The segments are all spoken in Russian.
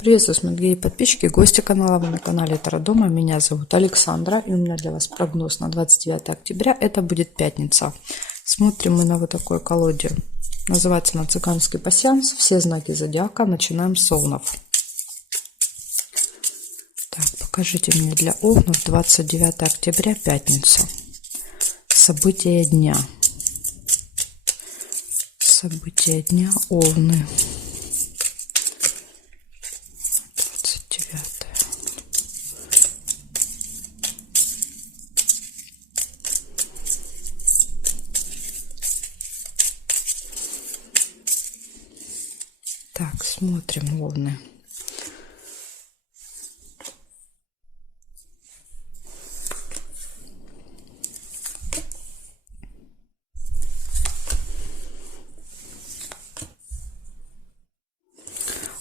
Приветствую, смотрите, подписчики, гости канала. Вы на канале Таро Дома. Меня зовут Александра. И у меня для вас прогноз на 29 октября. Это будет пятница. Смотрим мы на вот такой колоде. Называется она «Цыганский пасьянс». Все знаки зодиака. Начинаем с овнов. Так, покажите мне для овнов 29 октября, пятница. События дня. События дня, овны. 29. Так, смотрим, овны.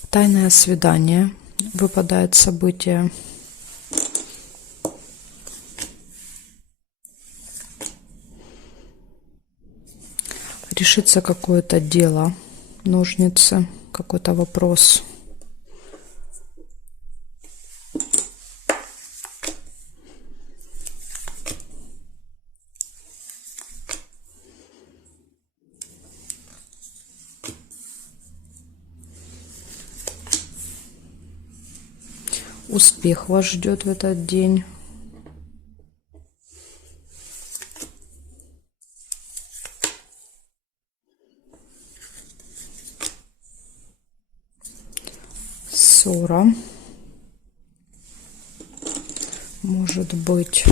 Тайное свидание. Выпадает событие. Решится какое-то дело. Ножницы. Какой-то вопрос. Успех вас ждет в этот день. Ссора. Может быть.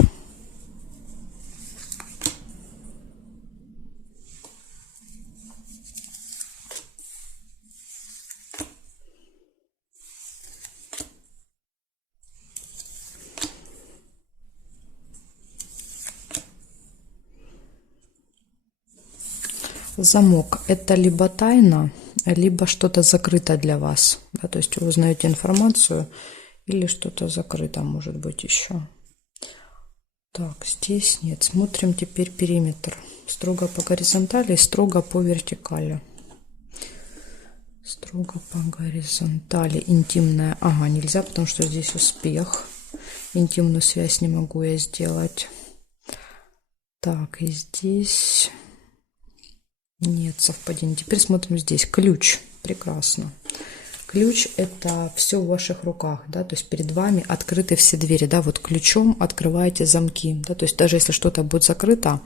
Замок. Это либо тайна, либо что-то закрыто для вас. Да, то есть вы узнаете информацию или что-то закрыто может быть еще. Так, здесь нет. Смотрим теперь периметр. Строго по горизонтали, строго по вертикали. Строго по горизонтали. Интимная. Ага, нельзя, потому что здесь успех. Интимную связь не могу я сделать. Так, и здесь нет совпадений. Теперь смотрим здесь. Ключ. Прекрасно. Ключ — это все в ваших руках, да, то есть перед вами открыты все двери, да, вот ключом открываете замки, да, то есть даже если что-то будет закрыто,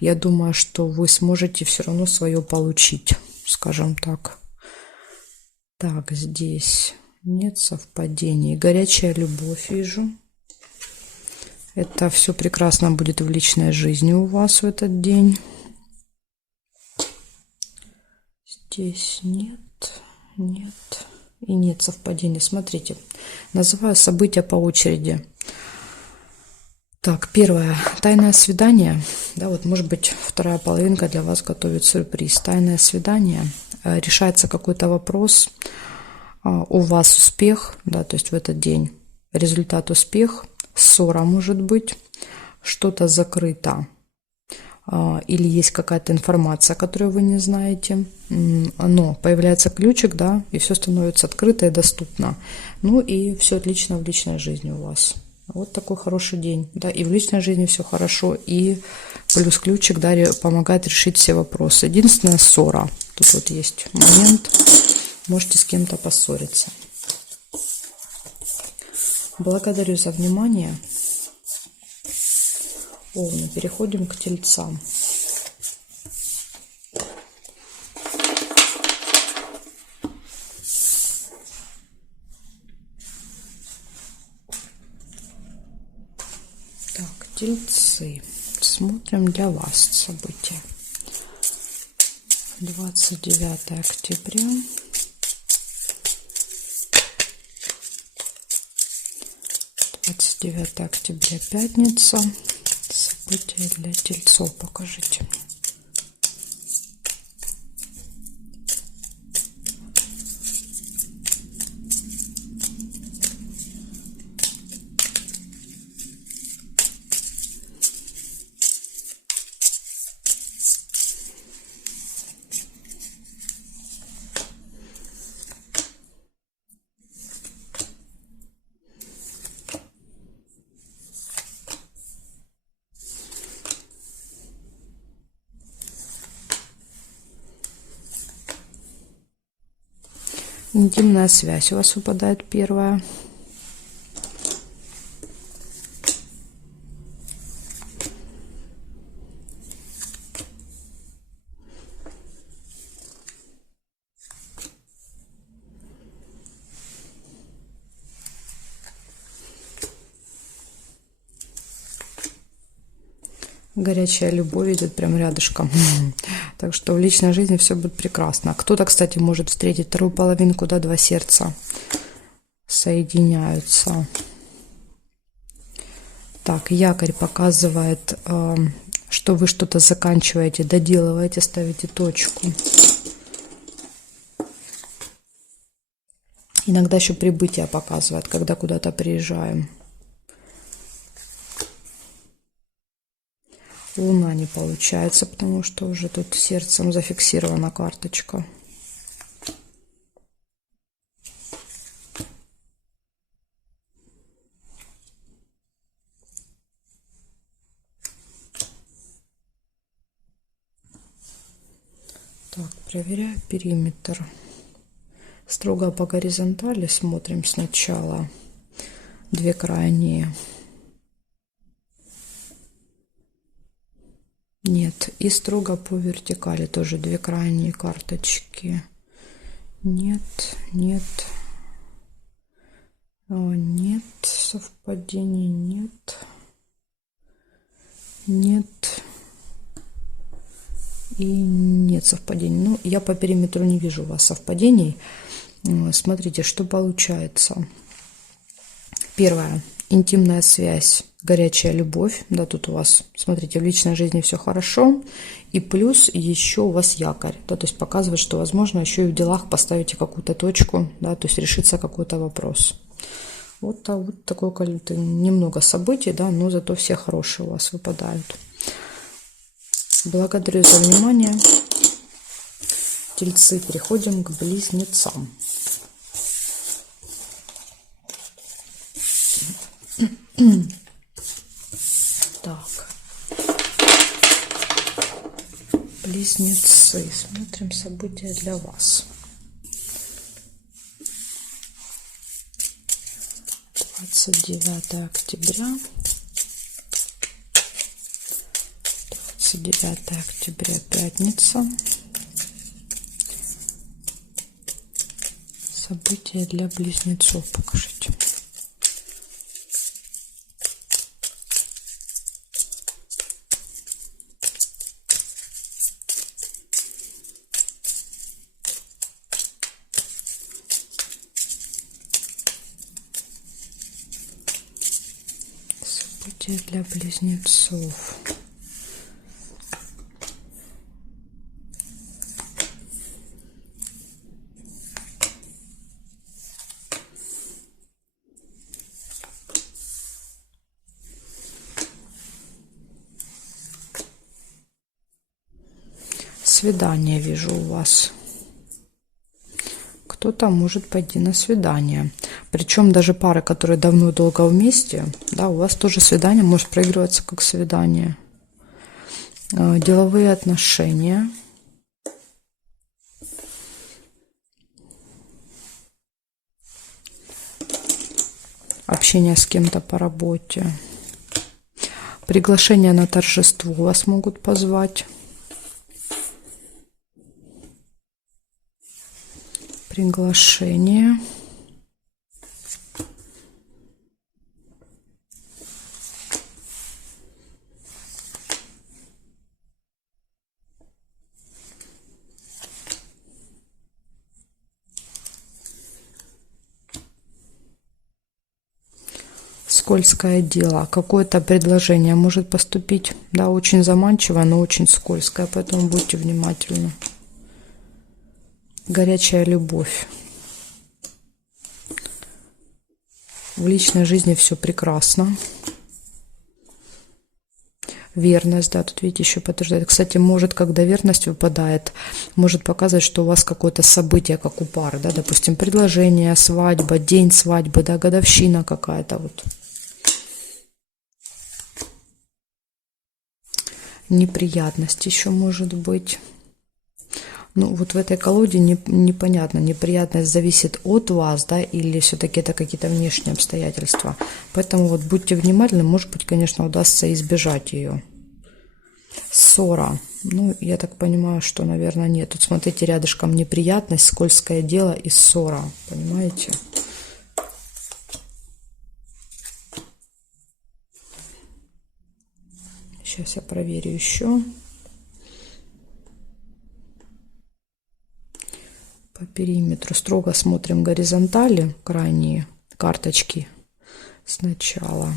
я думаю, что вы сможете все равно свое получить, скажем так. Так, здесь нет совпадений. Горячая любовь вижу. Это все прекрасно будет в личной жизни у вас в этот день. Здесь нет, нет. И нет совпадений. Смотрите, называю события по очереди. Так, первое. Тайное свидание. Да, вот может быть вторая половинка для вас готовит сюрприз. Тайное свидание. Решается какой-то вопрос. У вас успех, да, то есть в этот день результат успех. Ссора может быть. Что-то закрыто. Или есть какая-то информация, которую вы не знаете, но появляется ключик, да, и все становится открыто и доступно. Ну и все отлично в личной жизни у вас. Вот такой хороший день, да, и в личной жизни все хорошо, и плюс ключик, да, помогает решить все вопросы. Единственная ссора. Тут вот есть момент, можете с кем-то поссориться. Благодарю за внимание. Овны. Переходим к тельцам. Так, тельцы. Смотрим для вас события. 29 октября. 29 октября, пятница. События для тельцов покажите мне. Интимная связь у вас выпадает первая. Горячая любовь идет прям рядышком. Так что в личной жизни все будет прекрасно. Кто-то, кстати, может встретить вторую половинку, да, два сердца соединяются. Так, якорь показывает, что вы что-то заканчиваете, доделываете, ставите точку. Иногда еще прибытие показывает, когда куда-то приезжаем. Луна не получается, потому что уже тут сердцем зафиксирована карточка. Так, проверяю периметр. Строго по горизонтали смотрим сначала. Две крайние. Нет, и строго по вертикали тоже две крайние карточки. Нет, нет. Нет, совпадений нет. Нет. И нет совпадений. Ну, я по периметру не вижу у вас совпадений. Смотрите, что получается. Первое. Интимная связь, горячая любовь. Да, тут у вас, смотрите, в личной жизни все хорошо. И плюс еще у вас якорь. Да, то есть показывает, что, возможно, еще и в делах поставите какую-то точку. Да, то есть решится какой-то вопрос. Вот такое количество. Немного событий, да, но зато все хорошие у вас выпадают. Благодарю за внимание. Тельцы, переходим к близнецам. Так. Близнецы. Смотрим события для вас. 29 октября. 29 октября, пятница. События для близнецов покажите. События для близнецов. Свидание вижу у вас. Кто-то может пойти на свидание. Причем даже пары, которые давно долго вместе, да, у вас тоже свидание может проигрываться как свидание. Деловые отношения. Общение с кем-то по работе. Приглашение на торжество вас могут позвать. Приглашение. Скользкое дело. Какое-то предложение может поступить. Да, очень заманчивое, но очень скользкое, поэтому будьте внимательны. Горячая любовь. В личной жизни все прекрасно. Верность, да, тут видите, еще подтверждает. Кстати, может, когда верность выпадает, может показывать, что у вас какое-то событие, как у пары, да, допустим, предложение, свадьба, день свадьбы, да, годовщина какая-то вот. Неприятность еще может быть. Ну, вот в этой колоде непонятно, неприятность зависит от вас, да, или все-таки это какие-то внешние обстоятельства. Поэтому вот будьте внимательны, может быть, конечно, удастся избежать ее. Ссора. Ну, я так понимаю, что, наверное, нет. Тут, смотрите, рядышком неприятность, скользкое дело и ссора. Понимаете? Сейчас я проверю еще. По периметру строго смотрим горизонтали, крайние карточки сначала.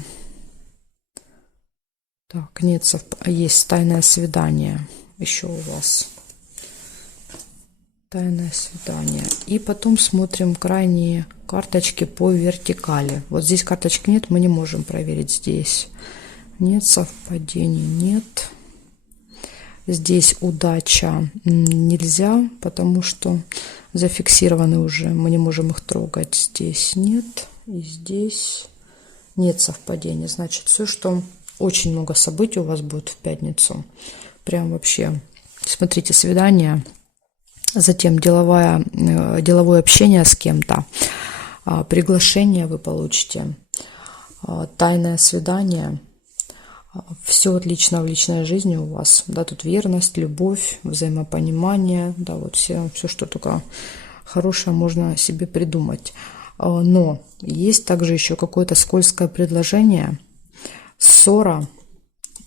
Так, нет, есть тайное свидание еще у вас. Тайное свидание. И потом смотрим крайние карточки по вертикали. Вот здесь карточки нет, мы не можем проверить здесь. Нет совпадений, нет. Здесь удача нельзя, потому что зафиксированы уже, мы не можем их трогать. Здесь нет, и здесь нет совпадений. Значит, все, что очень много событий у вас будет в пятницу. Прям вообще, смотрите, свидание, затем деловое общение с кем-то, приглашение вы получите, тайное свидание. Все отлично в личной жизни у вас, да, тут верность, любовь, взаимопонимание, да, вот все, что только хорошее можно себе придумать. Но есть также еще какое-то скользкое предложение, ссора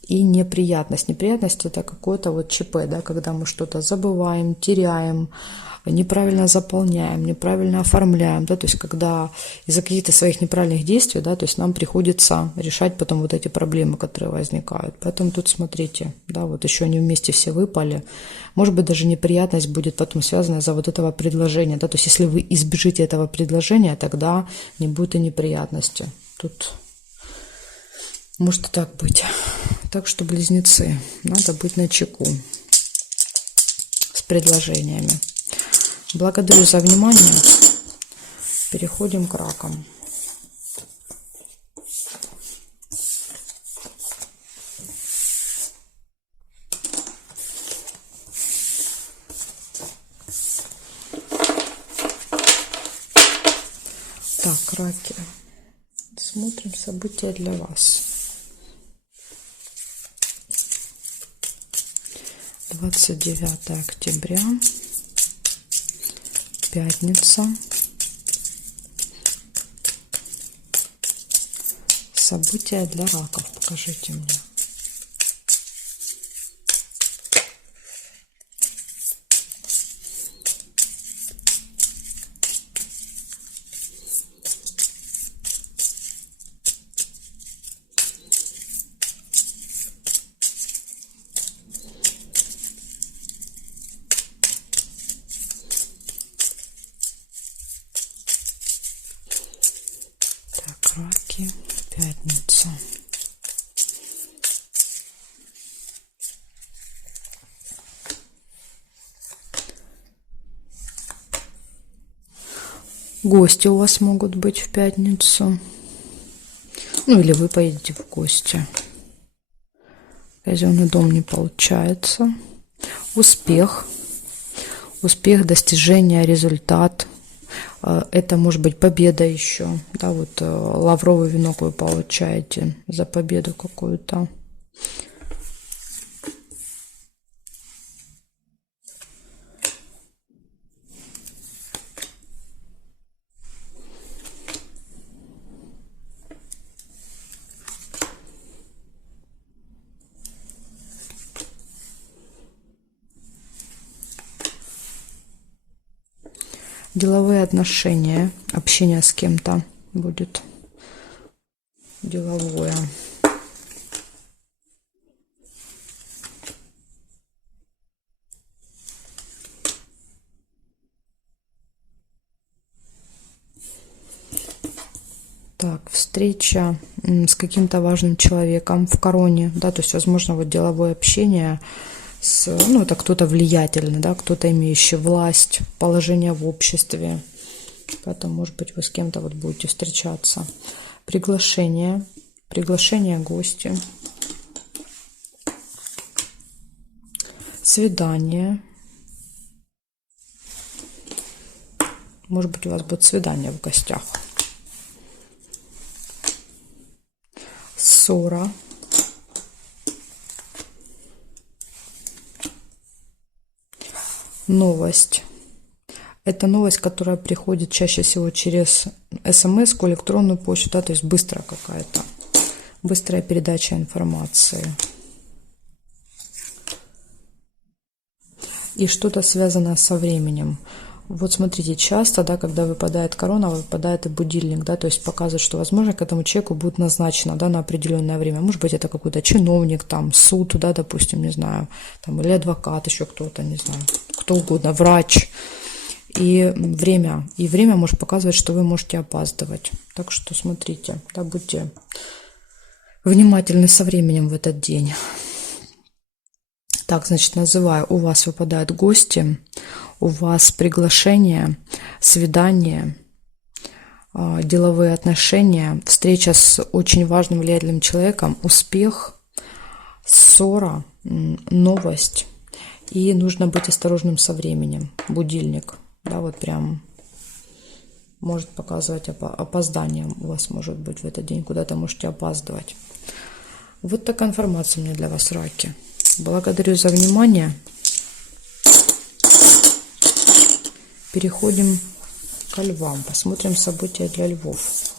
и неприятность. Неприятность — это какое-то вот ЧП, да, когда мы что-то забываем, теряем, неправильно заполняем, неправильно оформляем, да, то есть когда из-за каких-то своих неправильных действий, да, то есть нам приходится решать потом вот эти проблемы, которые возникают. Поэтому тут смотрите, да, вот еще они вместе все выпали. Может быть, даже неприятность будет потом связана из-за вот этого предложения, да, то есть если вы избежите этого предложения, тогда не будет и неприятности. Тут может и так быть. Так что, близнецы, надо быть начеку с предложениями. Благодарю за внимание. Переходим к ракам. Так, раки. Смотрим события для вас. 29 октября. Пятница. События для раков. Покажите мне. Раки, пятница. Гости у вас могут быть в пятницу. Ну, или вы поедете в гости. Казенный дом не получается. Успех. Успех, достижение, результат. Это может быть победа еще. Да, вот лавровый венок вы получаете за победу какую-то. Деловые отношения, общение с кем-то будет деловое. Так, встреча с каким-то важным человеком в короне, да, то есть, возможно, вот деловое общение с, ну, это кто-то влиятельный, да, кто-то имеющий власть, положение в обществе, поэтому, может быть, вы с кем-то вот будете встречаться. Приглашение гостя, свидание, Может быть, у вас будет свидание в гостях. Ссора. Новость. Это новость, которая приходит чаще всего через смс, электронную почту, да, то есть быстрая какая-то, быстрая передача информации. И что-то связанное со временем. Вот смотрите, часто, да, когда выпадает корона, выпадает и будильник, да, то есть показывает, что, возможно, к этому человеку будет назначено, да, на определенное время. Может быть, это какой-то чиновник, там, суд, да, допустим, не знаю, там, или адвокат, еще кто-то, не знаю, кто угодно, врач. И время может показывать, что вы можете опаздывать. Так что смотрите, да, будьте внимательны со временем в этот день. Так, значит, называю, у вас выпадают гости, у вас приглашение, свидание, деловые отношения, встреча с очень важным влиятельным человеком, успех, ссора, новость. И нужно быть осторожным со временем. Будильник, да, вот прям может показывать опоздание у вас может быть в этот день, куда-то можете опаздывать. Вот такая информация у меня для вас, раки. Благодарю за внимание. Переходим к львам. Посмотрим события для львов.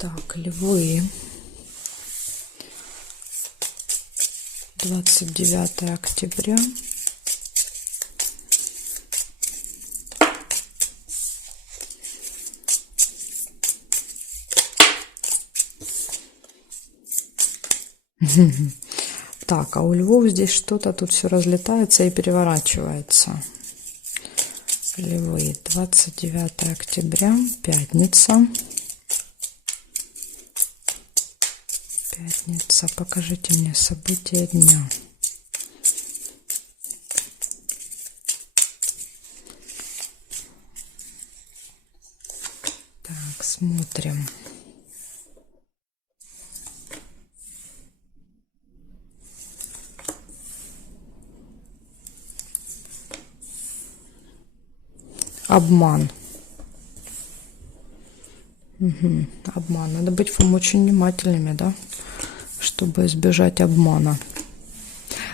Так, львы. 29 октября. Так, а у львов здесь что-то тут все разлетается и переворачивается. Львы, 29 октября, пятница. Пятница, покажите мне события дня. Так, смотрим. Обман. Обман. Надо быть вам очень внимательными, да, чтобы избежать обмана.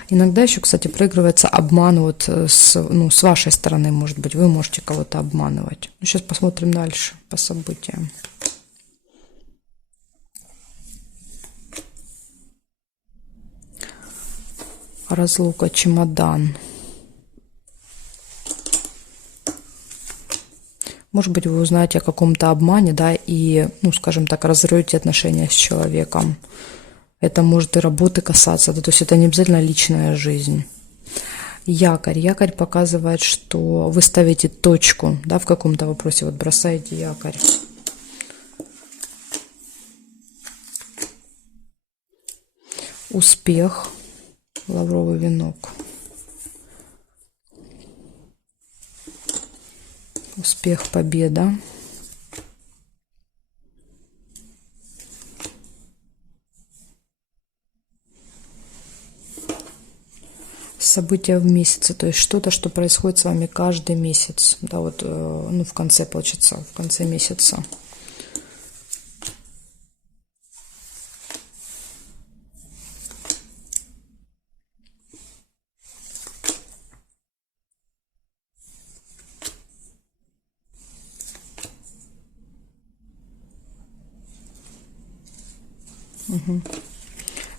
Иногда еще, кстати, проигрывается обман вот с вашей стороны, может быть, вы можете кого-то обманывать. Ну, сейчас посмотрим дальше по событиям. Разлука, чемодан. Может быть, вы узнаете о каком-то обмане, да, и, скажем так, разорвете отношения с человеком. Это может и работы касаться, да, то есть это не обязательно личная жизнь. Якорь. Якорь показывает, что вы ставите точку, да, в каком-то вопросе, вот бросаете якорь. Успех. Лавровый венок. Успех, победа. События в месяце, то есть что-то, что происходит с вами каждый месяц, да, вот, в конце, получится, в конце месяца.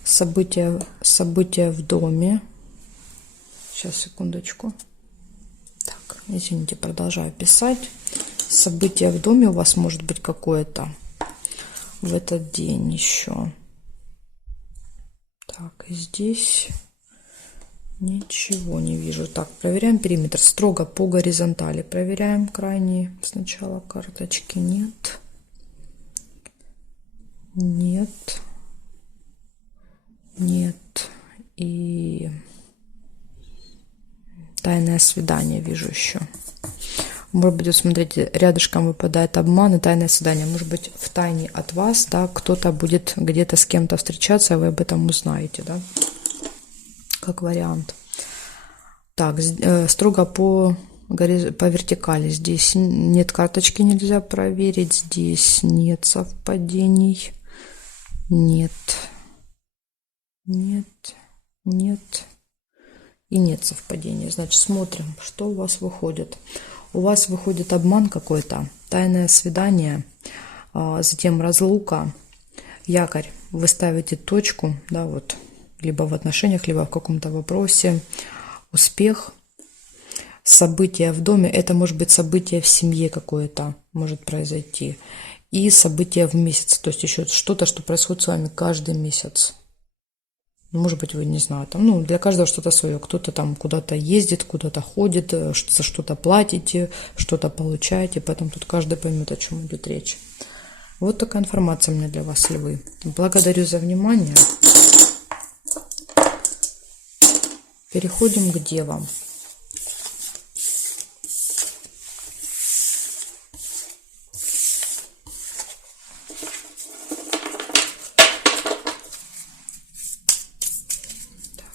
События в доме. Сейчас, секундочку. Так, извините, продолжаю писать. События в доме у вас может быть какое-то в этот день еще. Так, и здесь ничего не вижу. Так, проверяем периметр. Строго по горизонтали. Проверяем крайние сначала карточки. Нет. Нет. Нет. И тайное свидание вижу еще. Может быть, вот смотрите, рядышком выпадает обман и тайное свидание. Может быть, в тайне от вас, да, кто-то будет где-то с кем-то встречаться, а вы об этом узнаете, да, как вариант. Так, строго по вертикали. Здесь нет карточки, нельзя проверить. Здесь нет совпадений. Нет. Нет. Нет. И нет совпадений. Значит, смотрим, что у вас выходит. У вас выходит обман какой-то, тайное свидание, затем разлука, якорь. Вы ставите точку, да, вот, либо в отношениях, либо в каком-то вопросе. Успех, событие в доме, это может быть событие в семье какое-то, может произойти. И событие в месяц, то есть еще что-то, что происходит с вами каждый месяц. Может быть, вы, не знаю, там, ну, для каждого что-то свое. Кто-то там куда-то ездит, куда-то ходит, за что-то платите, что-то получаете. Поэтому тут каждый поймет, о чем идет речь. Вот такая информация у меня для вас, львы. Благодарю за внимание. Переходим к девам.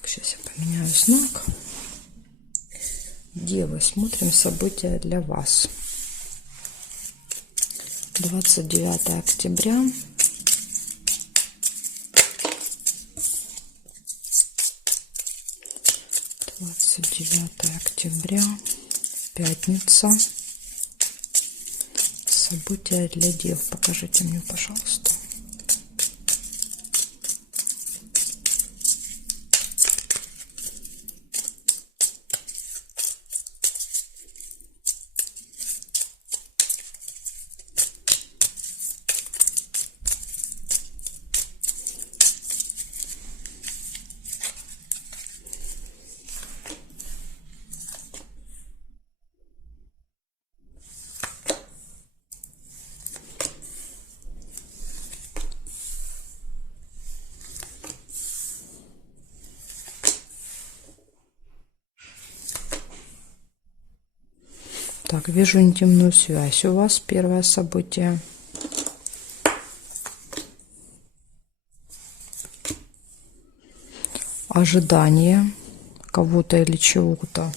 Сейчас я поменяю знак. Девы, смотрим события для вас. 29 октября. 29 октября. Пятница. События для дев. Покажите мне, пожалуйста. Так, вижу интимную связь у вас. Первое событие. Ожидание кого-то или чего-то.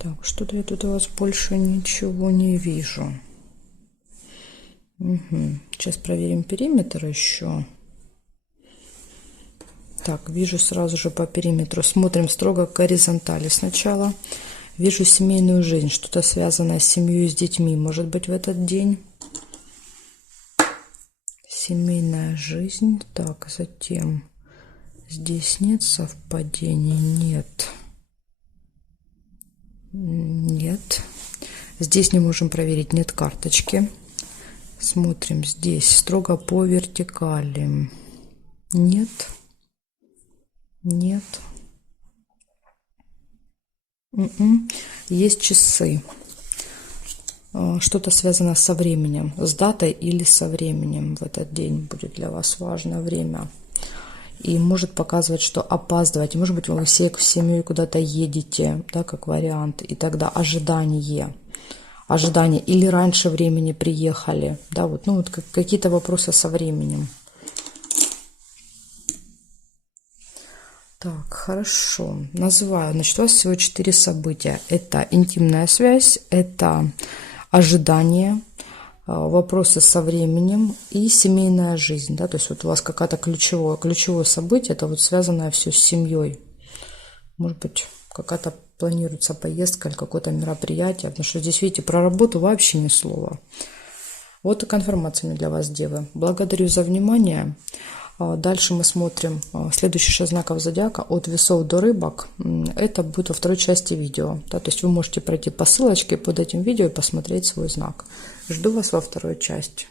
Так, что-то я тут у вас больше ничего не вижу. Угу. Сейчас проверим периметр еще. Так, вижу сразу же по периметру. Смотрим строго к горизонтали сначала. Вижу семейную жизнь, что-то связанное с семьей и с детьми. Может быть, в этот день. Семейная жизнь. Так, затем здесь нет совпадений, нет. Нет. Здесь не можем проверить, нет карточки. Смотрим здесь строго по вертикали. Нет. Нет. Есть часы. Что-то связано со временем, с датой или со временем. В этот день будет для вас важное время. И может показывать, что опаздываете. Может быть, вы всей семьей куда-то едете, да, как вариант. И тогда ожидание. Ожидание. Или раньше времени приехали. Да, вот, ну, вот какие-то вопросы со временем. Так, хорошо. Называю. Значит, у вас всего 4 события. Это интимная связь, это ожидание, вопросы со временем и семейная жизнь, да, то есть вот у вас какое-то ключевое событие, это вот связанное все с семьей. Может быть, какая-то планируется поездка или какое-то мероприятие, потому что здесь, видите, про работу вообще ни слова. Вот такая информация для вас, девы. Благодарю за внимание. Дальше мы смотрим следующие 6 знаков зодиака от весов до рыбок. Это будет во второй части видео. Да, то есть вы можете пройти по ссылочке под этим видео и посмотреть свой знак. Жду вас во второй части.